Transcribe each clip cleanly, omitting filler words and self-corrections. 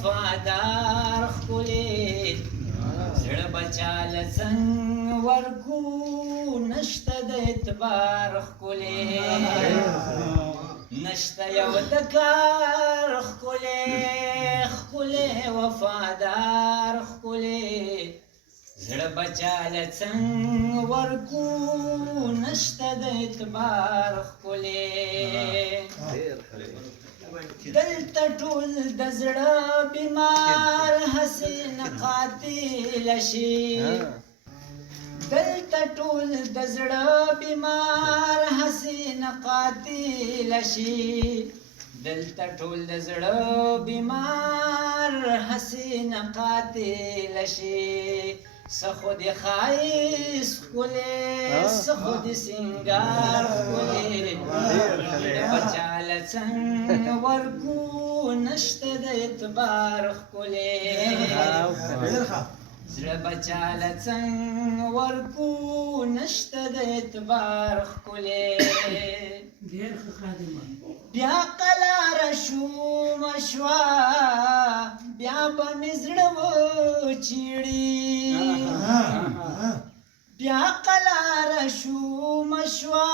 وفادار ښکلی زړه بچاله څنګ ورکو نشته د اعتبار ښکلی نشته یو د کار ښکلی ښکلی وفادار ښکلی زړه بچاله څنګ ورکو نشته د اعتبار ښکلی دلته ټول د زړه بیمار هسې نه قاتله شي دلته ټول د زړه بیمار هسې نه قاتله شي دلته ټول د زړه بیمار هسې نه قاتله شي څه خو د ښایست ښکلی څه خو د سینګار ښکلی بچاله څنګ ورکو نشته د اعتبار ښکلی زړه بچاله څنګ ورکو نشته د اعتبار ښکلی بیا قلاره شومه شوه بیا به مې زړه وچیړي بیا قلاره شومه شوه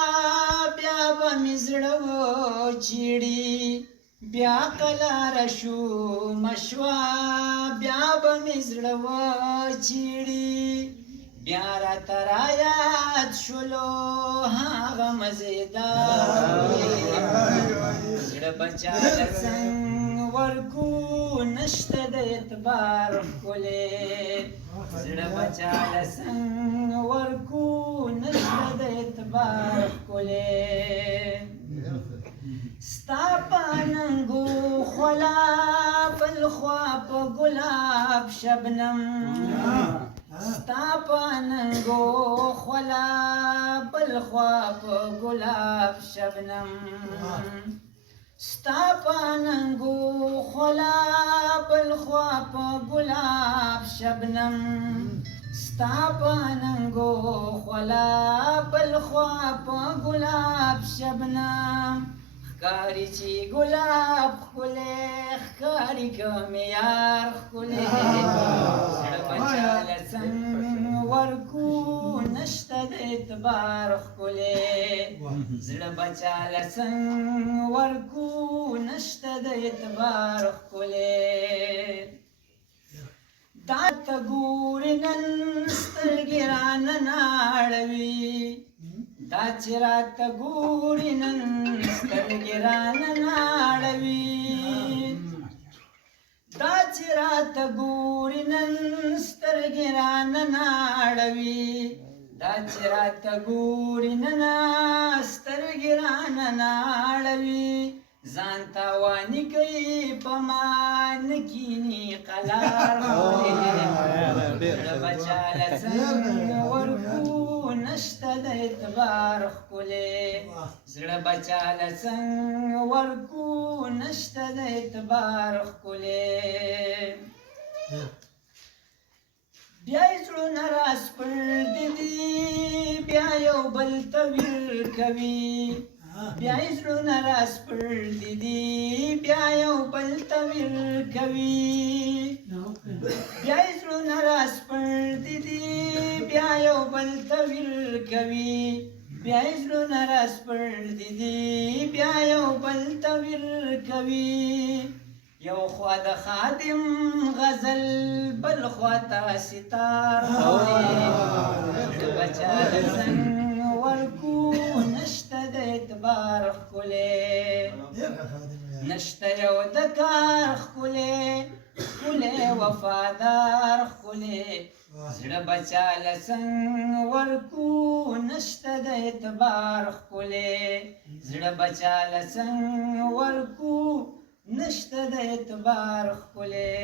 بیا به مې زړه وچیړي بیا قلاره شومه شوه بیا به مې زړه وچیړي بیا راته رایاد شولو هغه مزېدار زړه بچاله څنګ ورکو نشته د اعتبار ښکلی زړه بچاله څنګ ورکو نشته د اعتبار ښکلی ستا په ننګو خولا بل خوا په ګلاب شبنم ستا په ننګو خولا بل خوا په ګلاب شبنم ستا په ننګو خولا بل خوا په ګلاب شبنم ستا په ننګو خولا بل خوا په ګلاب شبنم ښکاري چې ګلاب ښکلی ښکاري که مې یار ښکلی زړه بچاله څنګ ورکو نشته د اعتبار ښکلی زړه بچاله څنګ ورکو نشته د اعتبار ښکلی دا ته ګورې نن سترګې رانه ناړوي دا چې راته ګورې نن سترګې رانه ناړوي دا چې راته ګورې نن سترګې رانه ناړوي دا چې راته ګورې نن سترګې رانه ناړوي ځان تاواني کوي په ما نه کیني قلار زړه بچاله څنګ ورکو نشته د اعتبار ښکلی زړه بچاله څنګ ورکو نشته د اعتبار ښکلی بیا یې زړونه راسپړدي دي بیا یو بل ته ویر کوي بیا یې زړونه راسپړدي دي بیا یو بل ته ویر کوي بیا یې زړونه راسپړدي دي بیا یو بل ته ویر کوي بیا یې زړونه راسپړدي دي بیا یو بل ته ویر کوي یو خوا د خادم غزل بل خوا ته ستار زړه بچاله څنګ ورکو نشته د اعتبار ښکلی نشته یو د کار ښکلی ښکلی وفادار ښکلی زړه بچاله څنګ ورکو نشته د اعتبار ښکلی زړه بچاله څنګ ورکو نشته د اعتبار ښکلی